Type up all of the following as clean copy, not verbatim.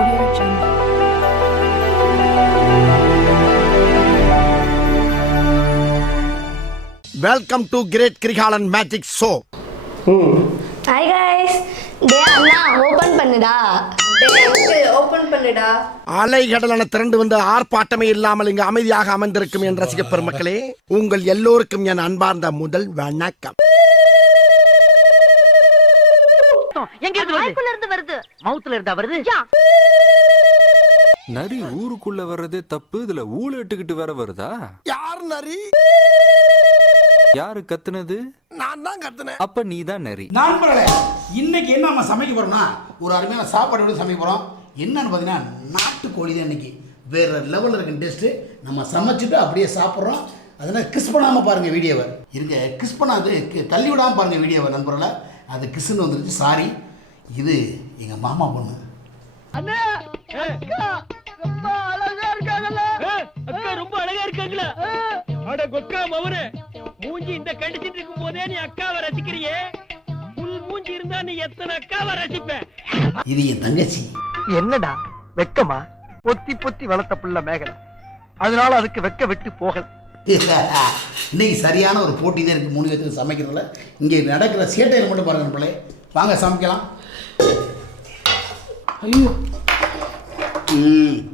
Audio Jungle. Welcome to Great Krigalan Magic Show. Hi guys. டேய் அண்ணா open பண்ணுடா. டேய் uncle open பண்ணுடா. அலைகடலான திரண்டு வந்து ஆர்ப்பாட்டமே இல்லாமல் இங்கு அமைதியாக அமர்ந்திருக்கும் என் ரசிக பெருமக்களே, உங்கள் எல்லோருக்கும் என் அன்பார்ந்த முதல் வணக்கம். எங்க இருந்து வருது? மவுத்துல இருந்தா வருது. நரி ஊருக்குள்ள வர்றதே தப்பு, இதுல ஊழ இட்டுக்கிட்டு வேற வருதா? யார் நரி? யாரு கத்துனது? நான் தான் கத்துனேன். அப்ப நீ தான் நரி. நண்பர்களே, இன்னைக்கு என்ன நம்ம சமைக்க போறோம்னா ஒரு அருமையான சாப்பாடு எப்படி சமைக்க போறோம். என்னன்னு பார்த்தீங்கன்னா நாட்டுக்கோழி தான் இன்னைக்கு. வேற லெவலில் இருக்கு டேஸ்ட்டு. நம்ம சமைச்சிட்டு அப்படியே சாப்பிட்றோம். அதனால் கிஸ் பண்ணாமல் பாருங்கள் வீடியோவை. இருங்க, கிஸ் பண்ணாது தள்ளி விடாமல் பாருங்கள் வீடியோவை நண்பர்களே. அது கிஸ்ன்னு வந்துருச்சு, சாரி. இது எங்கள் மாமா பொண்ணு. ரொம்ப அழகா இருக்காங்களா? அட கொக்கா மவனே, மூஞ்சி இந்த கண்டிச்சிட்டு இருக்கும் போதே நீ அக்காவை ரசிக்கிறியே, புல் மூஞ்சி இருந்தா நீ எத்தனை அக்காவை ரசிப்ப? இது என் தங்கச்சி. என்னடா வெக்கமா? பொத்தி பொத்தி வளர்த்த புள்ள மேகலை, அதனால அதுக்கு வெக்க விட்டு போகல. இன்னைக்கு சரியான ஒரு போட்டி தான் இருக்குது 3 பேருக்கு சமைக்கிறதுல. இங்கே நடக்கிற சேட்டையில் மட்டும் பாருங்க நண்பர்களே. வாங்க சமைக்கலாம். ஐயோ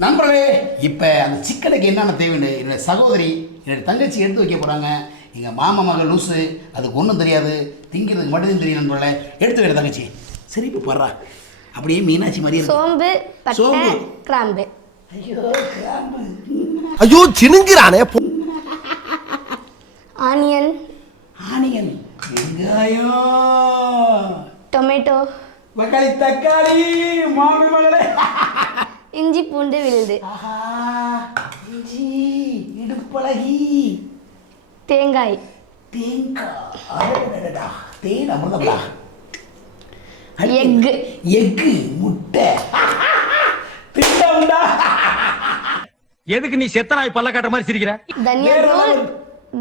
நண்பர்களே, இப்போ அந்த சிக்கனுக்கு என்னென்ன தேவைன்னு என்னுடைய சகோதரி என்னுடைய தங்கச்சி எடுத்து வைக்க போகிறாங்க. எங்கள் மாமா மகள் லூஸு, அதுக்கு ஒன்றும் தெரியாது, திங்கிறதுக்கு மட்டும்தான் தெரியும் நண்பர்களே. எடுத்து வைக்கிற தங்கச்சி சரி இப்போ படுறா, அப்படியே மீனாட்சி மாதிரி சோம்பு, பட்டை, கிராம்பு. ஐயோ கிராம்பு, ஐயோ சினுங்கிறானே. ஆனியன், ஆனியன், வெங்காயம், டொமேட்டோ, வக்காளி, தக்காளி, மாமி மகளே, இஞ்சி பூண்டு விழுது, இஞ்சி, இடுப்பழகி, தேங்காய், தேங்காய், தேன் அமிர்தம்டா, எக்கு, எக்கு, முட்டை, திண்டம்டா. எதுக்கு நீ செத்த நாய் பல்ல காட்டுற மாதிரி சிரிக்கிற? தனியாத்தூள்,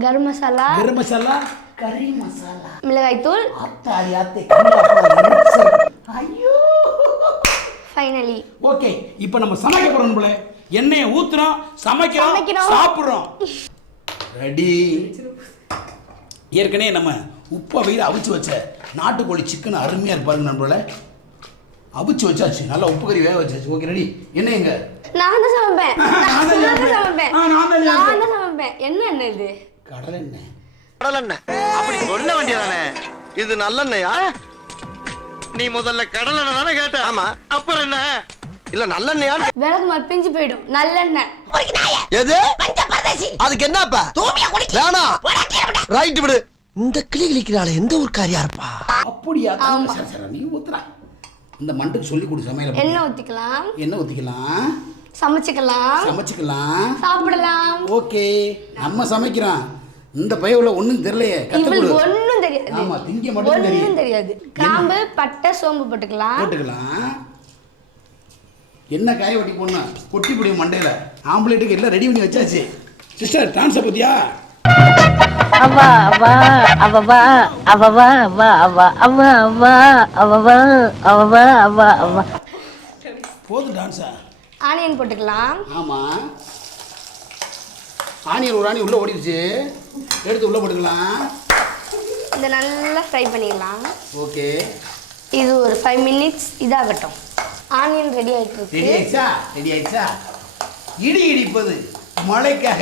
கரம் மசாலா, கரம் மசாலா, கறி மசாலா, மிளகாய் தூள், ஆத்தாடி ஆத்தே, ஐயோ. ஃபைனலி ஓகே, இப்போ நம்ம சமைக்க போறோம் போல. எண்ணெயை ஊத்துறோம், சமைக்கிறோம், சாப்பிடுறோம். ரெடி. ஏற்கனவே நம்ம உப்பை வெயில அவிச்சு வச்ச நாட்டுக்கோழி சிக்கன் அருமையாக இருப்பாருங்க நண்பர்களே. அவிச்சு வச்சாச்சு, நல்லா உப்பு கறி வேக வச்சாச்சு. Okay ready. என்ன எங்க நான் தான் சமைப்பேன். என்ன இது? கடலை எண்ணெய். கடலெண்ணெய் அப்படி சொல்ல வேண்டியதானே? இது நல்லெண்ணெயா? நீ முதல்ல கடலெண்ணெய் தானே கேட்ட? ஆமா, அப்புறம் என்ன? இல்ல நல்லெண்ணெயா? விளக்கு மாதிரி பிஞ்சு போயிடும். நல்லெண்ணெய். எது? அதுக்கு என்னப்பா? வேணாம், ரைட் விடு. இந்த கிளி கிளிக்கிறாளே, எந்த ஊர்க்காரியா இருப்பா? அப்படியா? சரி சரி, நீ ஊத்துறா. இந்த மண்டுக்கு சொல்லி கொடு சமையல். எண்ணெய் ஊத்திக்கலாம், எண்ணெய் ஊத்திக்கலாம், சமைச்சுக்கலாம், சாப்பிடலாம். ஓகே, நம்ம சமைக்கிறோம். இந்த பையவுல ஒண்ணும் தெரியலையே, கத்துக்குடு. ஒண்ணும் தெரியாது. ஆமா, திங்க மட்டும் தெரியும். ஒண்ணும் தெரியாது. கிராம்பு, பட்டை, சோம்பு போட்டுக்கலாம். என்ன காய வெட்டி போடணும், கொட்டி பிடிக்கும் மண்டையில. ஆம்பளைட்டுக்கு எல்லாம் ரெடி பண்ணி வச்சாச்சு. சிஸ்டர் டான்ஸ் பத்தியா? அவா அவா அவவா அவவா அவா அவா அவா அவா அவவா அவவா அவா அவா. போதும் டான்ஸா? ஆனியன் போட்டுக்கலாம். ஆமா, ஆனியன் ஒரு ஆனியன் உள்ள ஓடிடுச்சு, எடுத்து உள்ள போட்டுக்கலாம். இதை நல்லா ஃப்ரை பண்ணிக்கலாம். ஓகே, இது ஒரு 5 மினிட்ஸ் இதாகட்டும். ஆனியன் ரெடி ஆயிட்டு இருக்கு. ரெடி ஆயிடுச்சா? ரெடி ஆயிடுச்சா? இடி இடிப்பது மழைக்காக,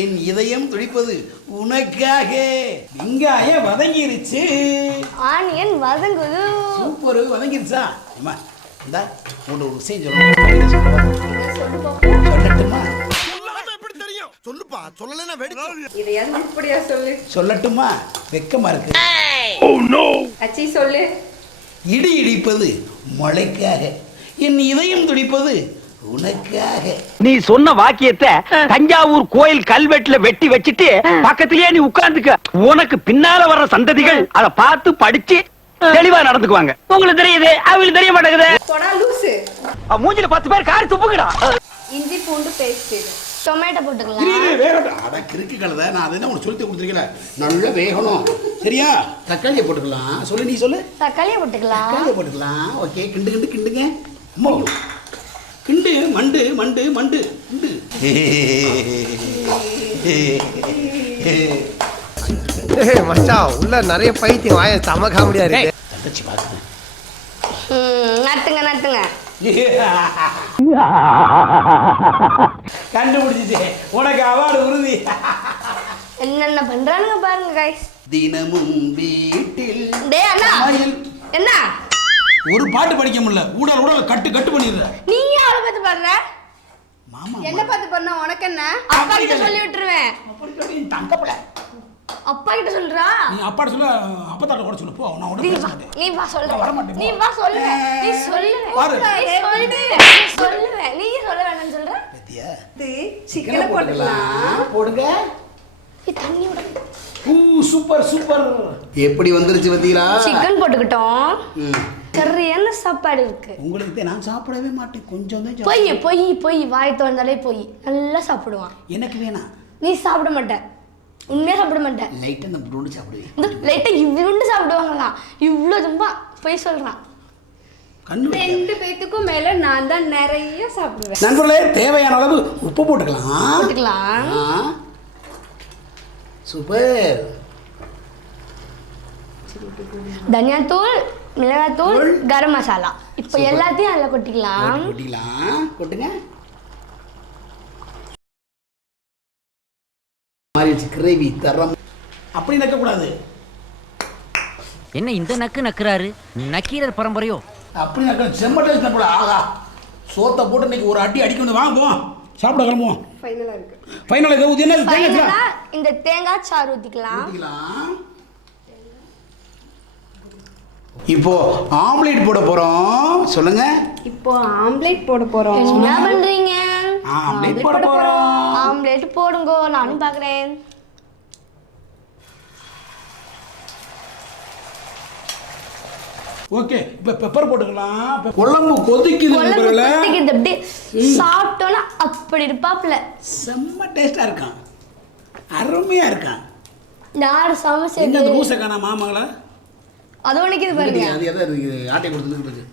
என் இதயம் துடிப்பது உனக்காக. வெங்காயம் வதங்கிருச்சு, ஆனியன் வதங்குது. சூப்பர், வதங்கிருச்சா? அம்மா இந்தா ஒரு விஷயம் சொல்லட்டுமா? சொல்லுப்பா, சொல்லலைன்னா வெடிச்சு. இதையாவது இப்படியா சொல்லு. சொல்லட்டுமா? வெக்கமா இருக்கு. அச்சி சொல்லு. இடி இடிப்பது மழைக்காக, என் இதயம் துடிப்பது உனக்காக. நீ சொன்ன வாக்கியத்தை தஞ்சாவூர் கோயில் கல்வெட்டுல வெட்டி வச்சிட்டு பக்கத்திலேயே நீ உட்கார்ந்துக்க. உனக்கு பின்னால வர்ற சந்ததிகள் அதை பார்த்து படிச்சு தெளிவா நடந்துக்குவாங்க. உங்களுக்கு தெரியுது, அவங்களுக்கு தெரிய மாட்டேங்குது. போடா லூசு. மூஞ்சில 10 பேர் காரி துப்புங்கடா. இஞ்சி பூண்டு பேஸ்ட், டொமேட்டோ போட்டுக்கலாம். வேகட்டும். அட கிறுக்கு கலதை, நான் அதை என்ன உனக்கு சொல்லி கொடுத்துருக்கல. நல்லா வேகணும், சரியா? தக்காளியை போட்டுக்கலாம். சொல்லு, நீ சொல்லு. தக்காளியை போட்டுக்கலாம். தக்காளியை போட்டுக்கலாம். ஓகே, கிண்டுங்க. அம்மா வண்டு மண்டு உண்டு. மச்சான் உள்ள நிறைய பைத்தியம் வாய செம காமெடியா இருக்கு. தங்கச்சி பார்க்குது. நட்டுங்க நட்டுங்க. கண்டுபிடிச்சிச்சு, உனக்கு அவார்டு உறுதி. என்னென்ன பண்றானுங்க பாருங்க கைஸ். தினமும் வீட்டில் டேய் அண்ணா, என்ன ஒரு பாட்டு படிக்க முடியல, ஊடல் ஊடல் கட்டு கட்டு பண்ணிடுற. நீங்க யாரை பார்த்து பாடுற? மாமா என்ன பார்த்து பண்ணா உனக்கு என்ன? அப்பா கிட்ட சொல்லி விட்டுருவேன். அப்படி சொல்லி தங்கப்பல. அப்பா கிட்ட சொல்றா. நீ அப்பாட்ட சொல்ல, அப்பத்தாட்ட கூட சொல்லு. போ, நான் உடனே பேச மாட்டேன். நீ வா சொல்ற. வர மாட்டேன். நீ வா சொல்லு. நீ சொல்லு. பாரு. நீ சொல்லு. நீ சொல்ல வேண்டாம்னு சொல்ற. பத்தியா? இது சிக்கனை போட்டுக்கலாம். போடுங்க. தண்ணி விட. Super super. எப்படி வந்துருச்சு பத்தீங்களா? சிக்கன் போட்டுக்கிட்டோம். சரியான சாப்பாடு இருக்கு. உங்களுக்கு நான் சாப்பிடவே மாட்டேன், கொஞ்சம் தான். போய் போய் போய் வாய் திறந்தாலே போய் நல்லா சாப்பிடுவான். எனக்கு வேணாம். நீ சாப்பிட மாட்ட, உண்மையா சாப்பிட மாட்டேன். லைட்டா இந்த புரோண்டு சாப்பிடுவேன். இந்த லைட்டா இவ்வளவு சாப்பிடுவாங்களாம், இவ்வளவு தும்பா போய் சொல்றான். கண்ணு 2 பேத்துக்கும் மேல நான் தான் நிறைய சாப்பிடுவேன். நண்பர்களே, தேவையான அளவு உப்பு போட்டுக்கலாம். போட்டுக்கலாம். சூப்பர். தனியாத்தூள், மிளகாத்தூள், கரம் மசாலா. இப்போ எல்லாத்தையும் அதில் கொட்டிக்கலாம். கொட்டிக்கலாம். கொட்டுங்க. மாறிடுச்சு கிரேவி தரம். அப்படி நக்க கூடாது. என்ன இந்த நக்கு நக்குறாரு? நக்கீரர் பரம்பரையோ? அப்படி நக்க செம்ம டேஸ்ட் நப்பல. ஆகா, சோத்தை போட்டு இன்னைக்கு ஒரு அடி அடிக்கணும். வாங்க போவோம், சாப்பிட கிளம்புவோம். ஃபைனலா இருக்கு. ஃபைனல் இது என்ன? ஃபைனலா இந்த தேங்காய் சாறு ஊத்திக்கலாம். இப்போ ஆம்லெட் போட போறோம். சொல்லுங்க. இப்போ ஆம்லெட் போட போறோம். என்ன பண்றீங்க? ஆம்லெட் போட போறோம். ஆம்லெட் போடுங்க, நானும் பாக்குறேன். ஓகே, இப்ப பெப்பர் போட்டுக்கலாம். குழம்பு கொதிக்குது. அப்படி சாப்பிட்டோன்னா அப்படி இருப்பாப்ல. செம்ம டேஸ்டா இருக்கான், அருமையா இருக்கான். யாரு எங்க சமைச்சது? அந்த பூசை காணா மாமங்களா? அது உனக்கு இது பாருங்க. அது எதை இருக்குது? ஆட்டை கொடுத்துருக்கு.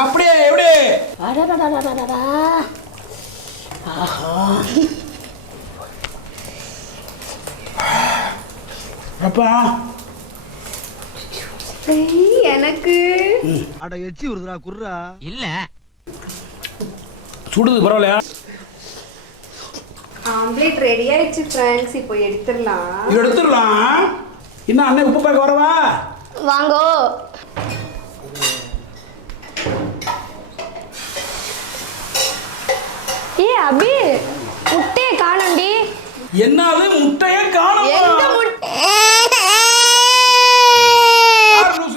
அப்படியே எப்படி? அடடடடடடடா. ஆஹா, அப்பா எனக்கு அட எச்சி வருதுடா குர்ரா. இல்ல சுடுது, பரவாயில்லையா? ஆம்லெட் ரெடி ஆயிடுச்சு ஃப்ரெண்ட்ஸ். இப்போ எடுத்துடலாம். இது எடுத்துடலாம். இன்னும் அண்ணன் உப்பு பேக்க வரவா? வாங்கோ. ஏ அபி, முட்டையை காணோண்டி. என்னது முட்டையே காணோம்? எங்க முட்டை?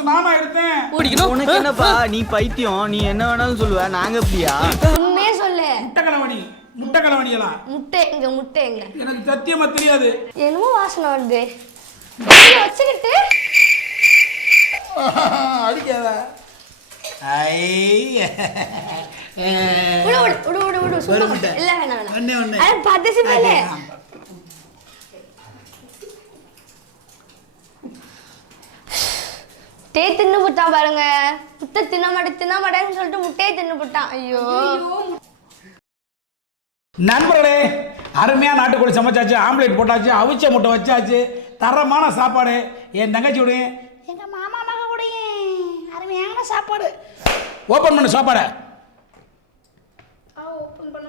நானா எடுத்தேன். உனக்கு என்னப்பா, நீ பைத்தியம், நீ என்ன வேணாலும் சொல்லுவ, நாங்க அப்படியா? உண்மையே சொல்லு. முட்டை கலவணியலாம். முட்டை எங்க? முட்டை எங்க? எனக்கு சத்தியமா தெரியாது. என்னமோ வாசனை வருது. கையில வச்சுக்கிட்டு அடிக்காத. விடு விடு விடு விடு விடு. சும்மா முட்டை. இல்ல வேணாம் வேணாம். ஒண்ணே ஒண்ணு. அது பதசி மேல. முட்டையை தின்னு போட்டான் பாருங்க. முட்டை தின்ன மாட்டேன்னு சொல்லிட்டு முட்டையை தின்னு போட்டான். ஐயோ. நண்பர்களே, அருமையா நாட்டுக்கோழி சமைச்சாச்சு, ஆம்லெட் போட்டாச்சு, அவிச்ச முட்டை வச்சாச்சு, தரமான சாப்பாடு. என் தங்கச்சியோட எங்க மாமா மகனுடைய அருமையான சாப்பாடு. ஓபன் பண்ண சாப்பாடு. ஓபன் பண்ண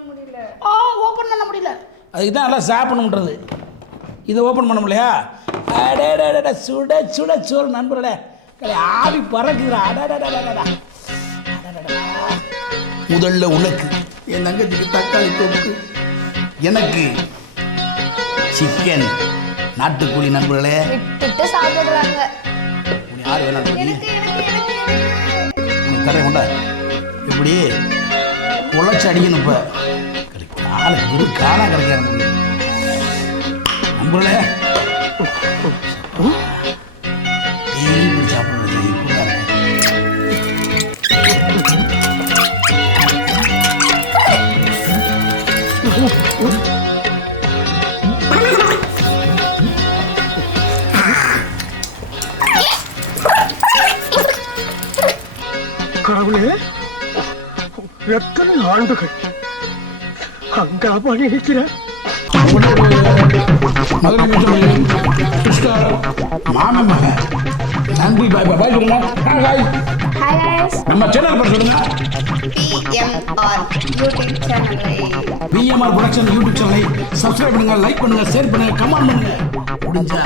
முடியல. அதுக்கு தான் நல்லா சாப்பிடணுன்றது. இதை ஓபன் பண்ண முடியலையா? சுட சுட சோறு. நண்பர்களே, ஆவி பறக்குதுடா. முதல்ல உனக்கு, என் தங்கச்சிக்கு தக்காளி தொக்கு, எனக்கு சிக்கன் நாட்டுக்கோழி. நண்பர்களே, விட்டுட்டு சாப்பிடுறாங்க. யார் வேணாம் தரேன் கொண்டா. இப்படி உழைச்சி அடிக்கணும். இப்போ காலை ஒரு காலாக கிடைக்க நண்பர்களே. இப்படி சாப்பிடுறது இப்படிதான் இருக்கு. கடவுளே, எத்தனை ஆண்டுகள் அங்காமா நினைக்கிறேன். மாமன் மகன் நன்றி. பாய் பாய் சொல்லுங்க. பாய். ஹாய் गाइस நம்ம சேனல் பேர் சொல்லுங்க. பிஎம்ஆர் ப்ரொடக்ஷன் யூடியூப் சேனலை சப்ஸ்கிரைப் பண்ணுங்க, லைக் பண்ணுங்க, ஷேர் பண்ணுங்க, கமெண்ட் பண்ணுங்க. முடிஞ்சா